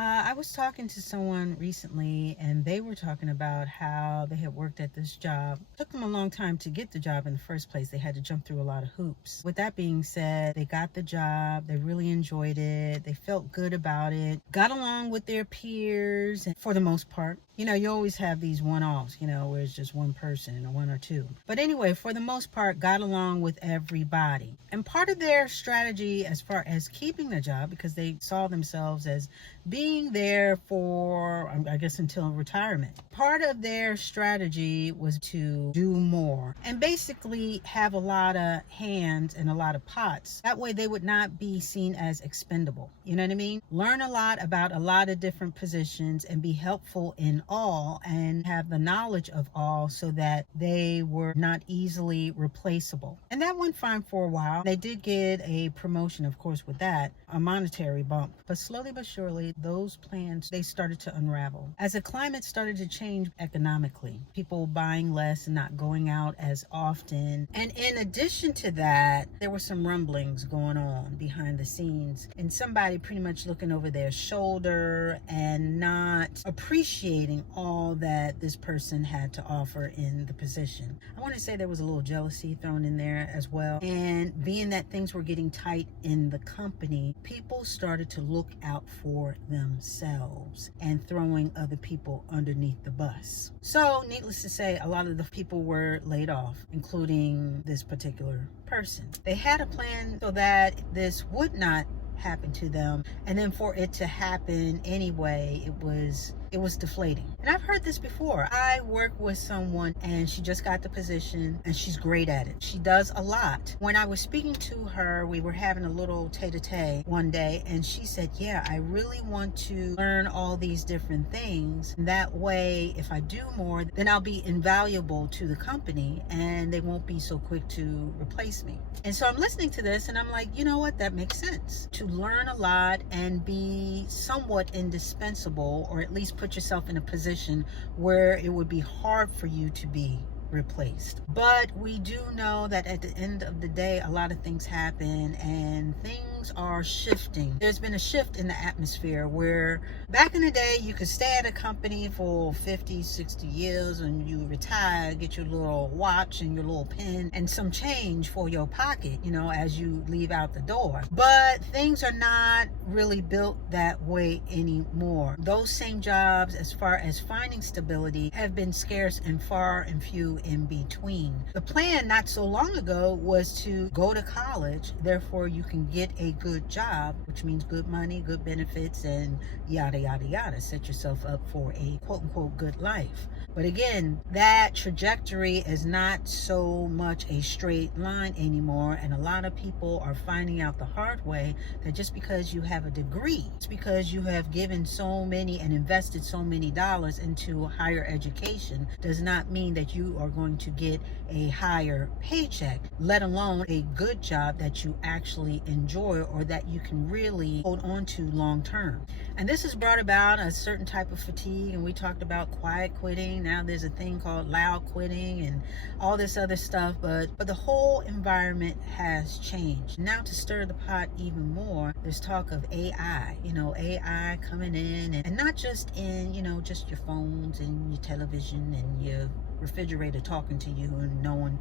I was talking to someone recently, and they were talking about how they had worked at this job. It took them a long time to get the job in the first place. They had to jump through a lot of hoops. With that being said, they got the job. They really enjoyed it. They felt good about it. Got along with their peers, and for the most part. You always have these one-offs, where it's just one person or one or two. But anyway, for the most part, got along with everybody. And part of their strategy as far as keeping the job, because they saw themselves as being there for, I guess, until retirement. Part of their strategy was to do more and basically have a lot of hands and a lot of pots. That way they would not be seen as expendable. You know what I mean? Learn a lot about a lot of different positions and be helpful in all and have the knowledge of all so that they were not easily replaceable. And that went fine for a while. They did get a promotion, of course, with that, a monetary bump. But slowly but surely, those plans, they started to unravel. As the climate started to change economically, people buying less and not going out as often. And in addition to that, there were some rumblings going on behind the scenes and somebody pretty much looking over their shoulder and not appreciating all that this person had to offer in the position. I want to say there was a little jealousy thrown in there as well. And being that things were getting tight in the company, people started to look out for themselves and throwing other people underneath the bus. So needless to say, a lot of the people were laid off, including this particular person. They had a plan so that this would not happen to them, and then for it to happen anyway, it was deflating. And I've heard this before. I work with someone and she just got the position and she's great at it. She does a lot. When I was speaking to her, we were having a little tete-a-tete one day and she said, yeah, I really want to learn all these different things. That way, if I do more, then I'll be invaluable to the company and they won't be so quick to replace me. And so I'm listening to this and I'm like, you know what? That makes sense. To learn a lot and be somewhat indispensable, or at least put yourself in a position where it would be hard for you to be replaced. But we do know that at the end of the day, a lot of things happen and things are shifting. There's been a shift in the atmosphere where back in the day, you could stay at a company for 50, 60 years and you retire, get your little watch and your little pen and some change for your pocket, as you leave out the door. But things are not really built that way anymore. Those same jobs, as far as finding stability, have been scarce and far and few in between. The plan not so long ago was to go to college, therefore you can get a good job, which means good money, good benefits, and yada yada yada. Set yourself up for a quote unquote good life. But again, that trajectory is not so much a straight line anymore, and a lot of people are finding out the hard way that just because you have a degree, just because you have given so many and invested so many dollars into higher education, does not mean that you are going to get a higher paycheck, let alone a good job that you actually enjoy or that you can really hold on to long term. And this has brought about a certain type of fatigue, and we talked about quiet quitting. Now there's a thing called loud quitting and all this other stuff, but the whole environment has changed. Now to stir the pot even more, there's talk of AI, AI coming in, and not just in, just your phones and your television and your refrigerator talking to you and knowing,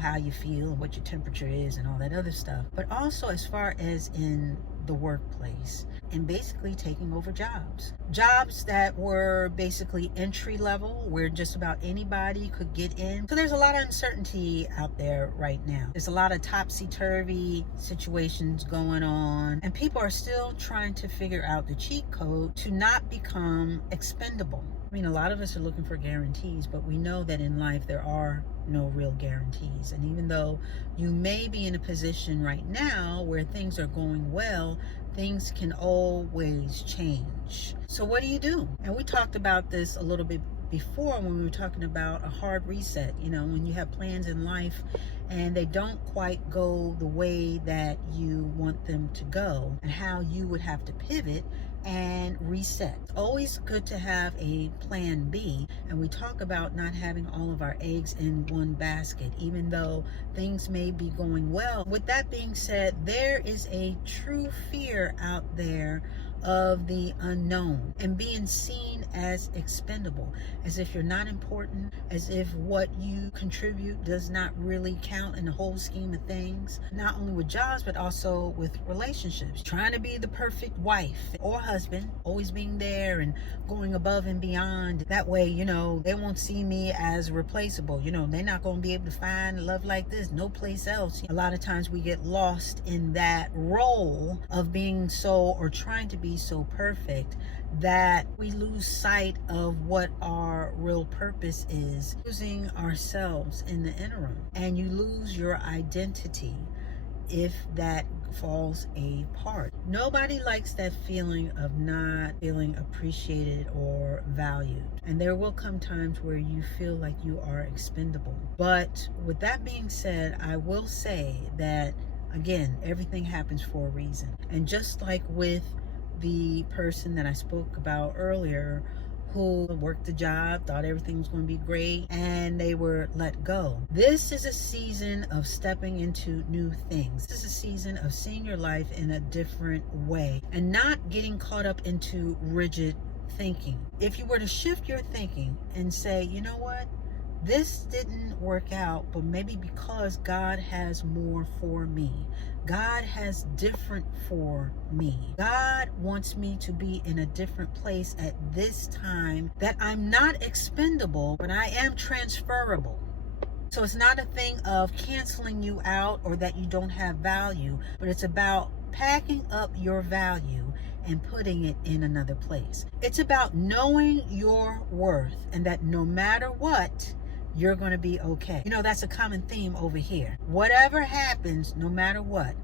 how you feel and what your temperature is and all that other stuff, but also as far as in the workplace and basically taking over jobs that were basically entry level, where just about anybody could get in. So there's a lot of uncertainty out there right now. There's a lot of topsy-turvy situations going on, and people are still trying to figure out the cheat code to not become expendable. I mean, a lot of us are looking for guarantees, but we know that in life there are no real guarantees. And even though you may be in a position right now where things are going well, things can always change. So what do you do? And we talked about this a little bit before when we were talking about a hard reset. When you have plans in life and they don't quite go the way that you want them to go, and how you would have to pivot and reset. It's always good to have a plan B, and we talk about not having all of our eggs in one basket, even though things may be going well. With that being said, there is a true fear out there of the unknown and being seen as expendable, as if you're not important, as if what you contribute does not really count in the whole scheme of things, not only with jobs but also with relationships. Trying to be the perfect wife or husband, always being there and going above and beyond. That way, they won't see me as replaceable. They're not going to be able to find love like this no place else. A lot of times we get lost in that role of being so, or trying to be so perfect, that we lose sight of what our real purpose is, losing ourselves in the interim. And you lose your identity if that falls apart. Nobody likes that feeling of not feeling appreciated or valued. And there will come times where you feel like you are expendable. But with that being said, I will say that, again, everything happens for a reason. And just like with the person that I spoke about earlier, who worked the job, thought everything was going to be great, and they were let go. This is a season of stepping into new things. This is a season of seeing your life in a different way and not getting caught up into rigid thinking. If you were to shift your thinking and say, you know what? This didn't work out, but maybe because God has more for me. God has different for me. God wants me to be in a different place at this time, that I'm not expendable, but I am transferable. So it's not a thing of canceling you out or that you don't have value, but it's about packing up your value and putting it in another place. It's about knowing your worth, and that no matter what, you're going to be okay. That's a common theme over here. Whatever happens, no matter what,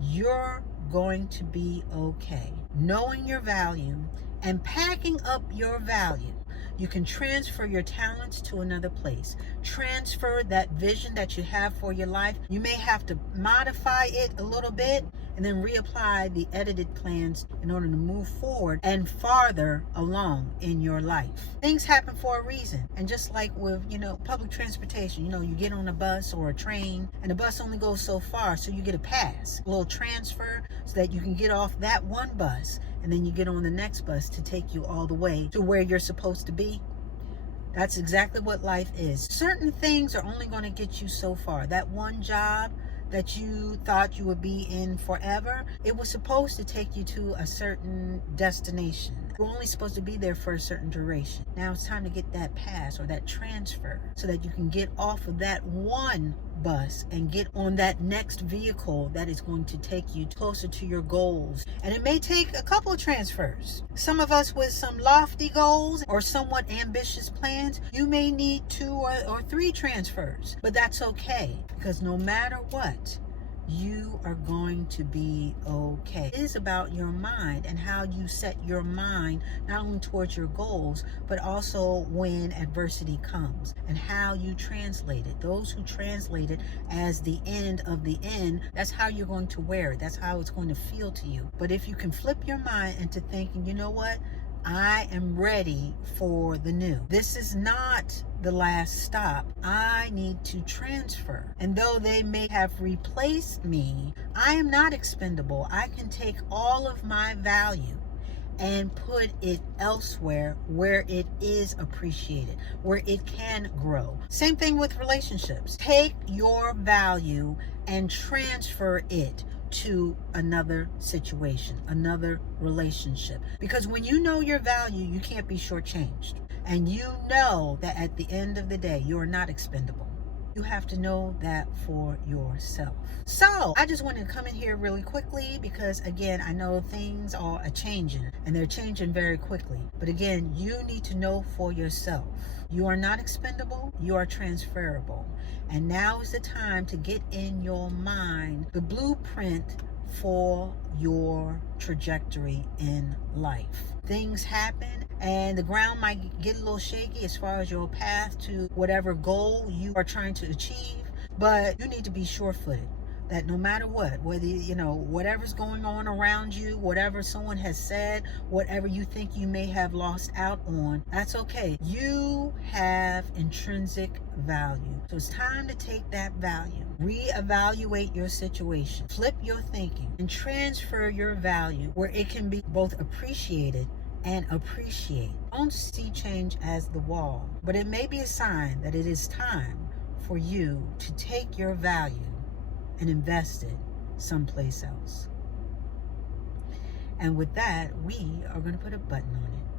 you're going to be okay. Knowing your value and packing up your value. You can transfer your talents to another place. Transfer that vision that you have for your life. You may have to modify it a little bit and then reapply the edited plans in order to move forward and farther along in your life. Things happen for a reason. And just like with, public transportation, you get on a bus or a train and the bus only goes so far, so you get a pass, a little transfer, so that you can get off that one bus and then you get on the next bus to take you all the way to where you're supposed to be. That's exactly what life is. Certain things are only going to get you so far. That one job that you thought you would be in forever, it was supposed to take you to a certain destination. You're only supposed to be there for a certain duration. Now it's time to get that pass or that transfer so that you can get off of that one bus and get on that next vehicle that is going to take you closer to your goals. And it may take a couple of transfers. Some of us with some lofty goals or somewhat ambitious plans, you may need 2 or 3 transfers. But that's okay, because no matter what, you are going to be okay. It is about your mind and how you set your mind not only towards your goals, but also when adversity comes, and how you translate it. Those who translate it as the end of the end, that's how you're going to wear it. That's how it's going to feel to you. But if you can flip your mind into thinking, you know what? I am ready for the new. This is not the last stop. I need to transfer. And though they may have replaced me, I am not expendable. I can take all of my value and put it elsewhere where it is appreciated, where it can grow. Same thing with relationships. Take your value and transfer it to another situation, another relationship. Because when you know your value, you can't be shortchanged. And you know that at the end of the day, you are not expendable. You have to know that for yourself. So I just wanted to come in here really quickly because, again, I know things are changing and they're changing very quickly. But again, you need to know for yourself. You are not expendable. You are transferable. And now is the time to get in your mind the blueprint for your trajectory in life. Things happen and the ground might get a little shaky as far as your path to whatever goal you are trying to achieve, but you need to be sure-footed. that no matter what, whether, whatever's going on around you, whatever someone has said, whatever you think you may have lost out on, that's okay. You have intrinsic value. So it's time to take that value, reevaluate your situation, flip your thinking, and transfer your value where it can be both appreciated and appreciate. Don't see change as the wall, but it may be a sign that it is time for you to take your value and invest it someplace else. And with that, we are going to put a button on it.